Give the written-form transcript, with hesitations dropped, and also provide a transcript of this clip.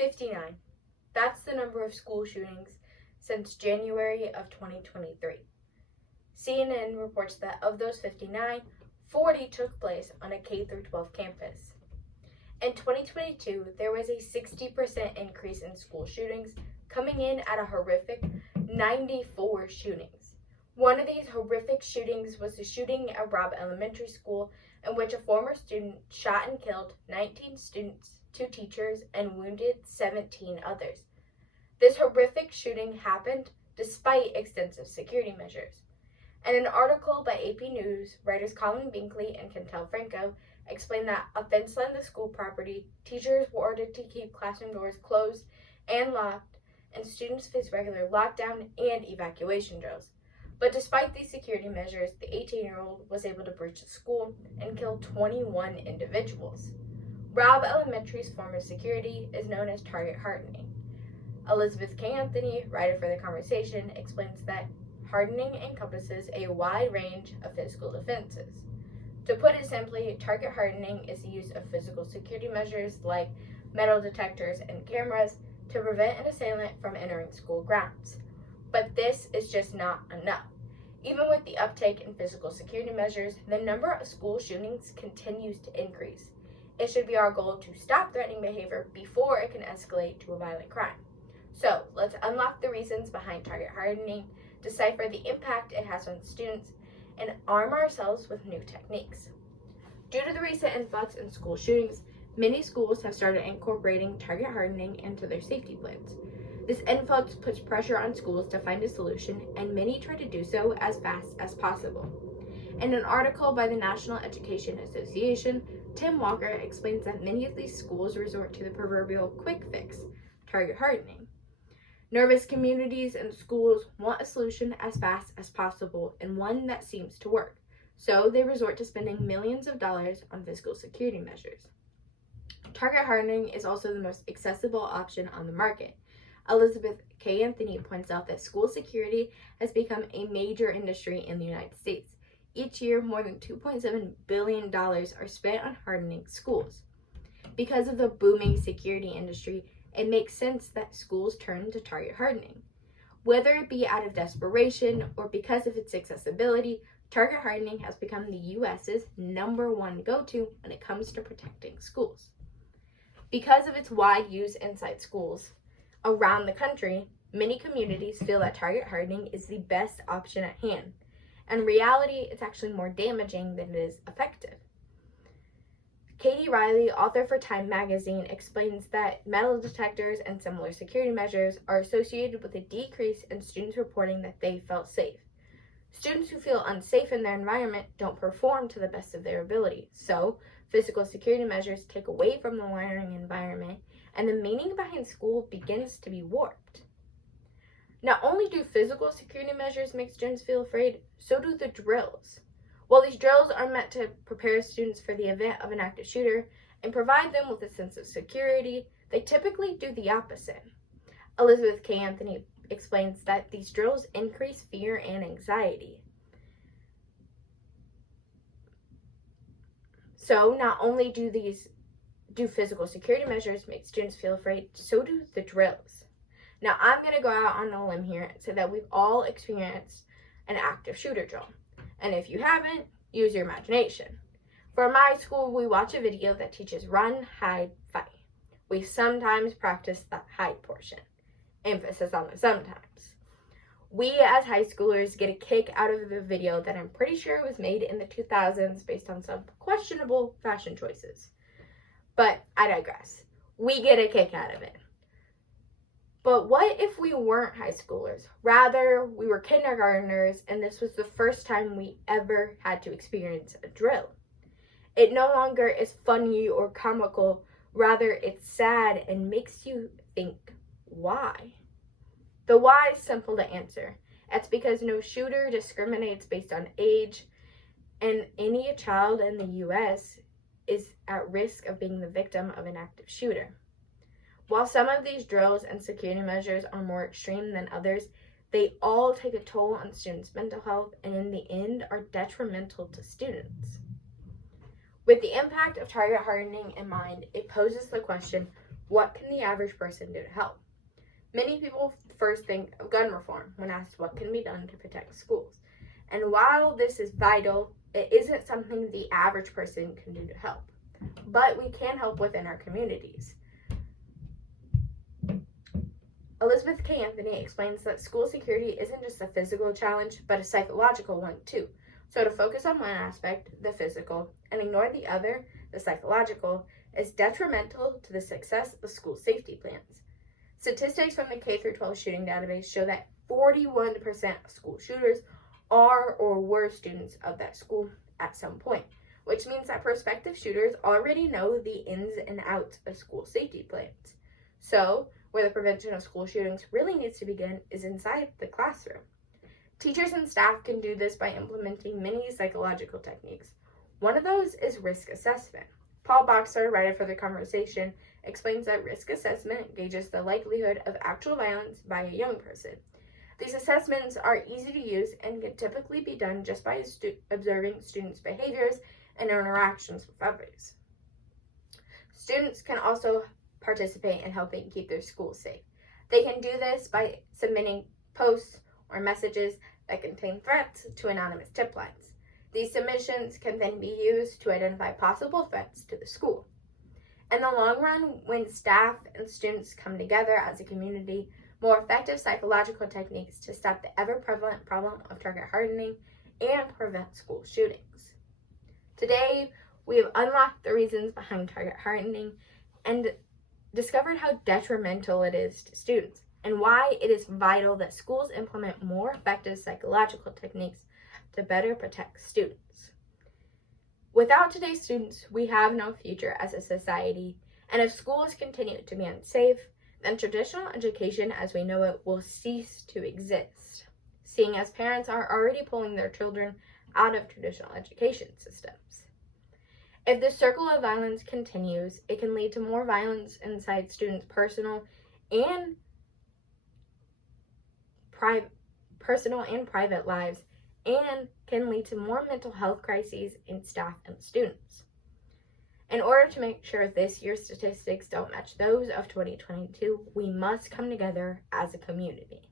59. That's the number of school shootings since January of 2023. CNN reports that of those 59, 40 took place on a K-12 campus. In 2022, there was a 60% increase in school shootings, coming in at a horrific 94 shootings. One of these horrific shootings was the shooting at Robb Elementary School, in which a former student shot and killed 19 students, 2 teachers, and wounded 17 others. This horrific shooting happened despite extensive security measures. In an article by AP News, writers Colin Binkley and Kentel Franco explained that a fence lined the school property, teachers were ordered to keep classroom doors closed and locked, and students faced regular lockdown and evacuation drills. But despite these security measures, the 18-year-old was able to breach the school and kill 21 individuals. Robb Elementary's form of security is known as target hardening. Elizabeth K. Anthony, writer for The Conversation, explains that hardening encompasses a wide range of physical defenses. To put it simply, target hardening is the use of physical security measures like metal detectors and cameras to prevent an assailant from entering school grounds. But this is just not enough. Even with the uptake in physical security measures, the number of school shootings continues to increase. It should be our goal to stop threatening behavior before it can escalate to a violent crime. So let's unlock the reasons behind target hardening, decipher the impact it has on students, and arm ourselves with new techniques. Due to the recent influx in school shootings, many schools have started incorporating target hardening into their safety plans. This influx puts pressure on schools to find a solution, and many try to do so as fast as possible. In an article by the National Education Association, Tim Walker explains that many of these schools resort to the proverbial quick fix, target hardening. Nervous communities and schools want a solution as fast as possible and one that seems to work, so they resort to spending millions of dollars on physical security measures. Target hardening is also the most accessible option on the market. Elizabeth K. Anthony points out that school security has become a major industry in the United States. Each year, more than $2.7 billion are spent on hardening schools. Because of the booming security industry, it makes sense that schools turn to target hardening. Whether it be out of desperation or because of its accessibility, target hardening has become the U.S.'s #1 go-to when it comes to protecting schools. Because of its wide use inside schools around the country, many communities feel that target hardening is the best option at hand. In reality, it's actually more damaging than it is effective. Katie Riley, author for Time magazine, explains that metal detectors and similar security measures are associated with a decrease in students reporting that they felt safe. Students who feel unsafe in their environment don't perform to the best of their ability, so physical security measures take away from the learning environment, and the meaning behind school begins to be warped. Not only do physical security measures make students feel afraid, so do the drills. While these drills are meant to prepare students for the event of an active shooter and provide them with a sense of security, they typically do the opposite. Elizabeth K. Anthony explains that these drills increase fear and anxiety. So not only do physical security measures make students feel afraid, so do the drills. Now I'm going to go out on a limb here and say that we've all experienced an active shooter drill. And if you haven't, use your imagination. For my school, we watch a video that teaches run, hide, fight. We sometimes practice the hide portion. Emphasis on the sometimes. We as high schoolers get a kick out of the video that I'm pretty sure was made in the 2000s based on some questionable fashion choices. But I digress. We get a kick out of it. But what if we weren't high schoolers? Rather, we were kindergartners, and this was the first time we ever had to experience a drill. It no longer is funny or comical. Rather, it's sad and makes you think, why? The why is simple to answer. It's because no shooter discriminates based on age, and any child in the U.S. is at risk of being the victim of an active shooter. While some of these drills and security measures are more extreme than others, they all take a toll on students' mental health and in the end are detrimental to students. With the impact of target hardening in mind, it poses the question, What can the average person do to help? Many people first think of gun reform when asked what can be done to protect schools. And while this is vital, it isn't something the average person can do to help. But we can help within our communities. Elizabeth K. Anthony explains that school security isn't just a physical challenge, but a psychological one too. So to focus on one aspect, the physical, and ignore the other, the psychological, is detrimental to the success of school safety plans. Statistics from the K-12 shooting database show that 41% of school shooters are or were students of that school at some point, which means that prospective shooters already know the ins and outs of school safety plans. So, where the prevention of school shootings really needs to begin is inside the classroom. Teachers and staff can do this by implementing many psychological techniques. One of those is risk assessment. Paul Boxer, writer for The Conversation, explains that risk assessment gauges the likelihood of actual violence by a young person. These assessments are easy to use and can typically be done just by observing students' behaviors and interactions with others. Students can also participate in helping keep their schools safe. They can do this by submitting posts or messages that contain threats to anonymous tip lines. These submissions can then be used to identify possible threats to the school. In the long run, when staff and students come together as a community, more effective psychological techniques to stop the ever-prevalent problem of target hardening and prevent school shootings. Today, we have unlocked the reasons behind target hardening and discovered how detrimental it is to students and why it is vital that schools implement more effective psychological techniques to better protect students. Without today's students, we have no future as a society, and if schools continue to be unsafe, then traditional education as we know it will cease to exist, seeing as parents are already pulling their children out of traditional education systems. If this circle of violence continues, it can lead to more violence inside students' personal and private lives, and can lead to more mental health crises in staff and students. In order to make sure this year's statistics don't match those of 2022, we must come together as a community.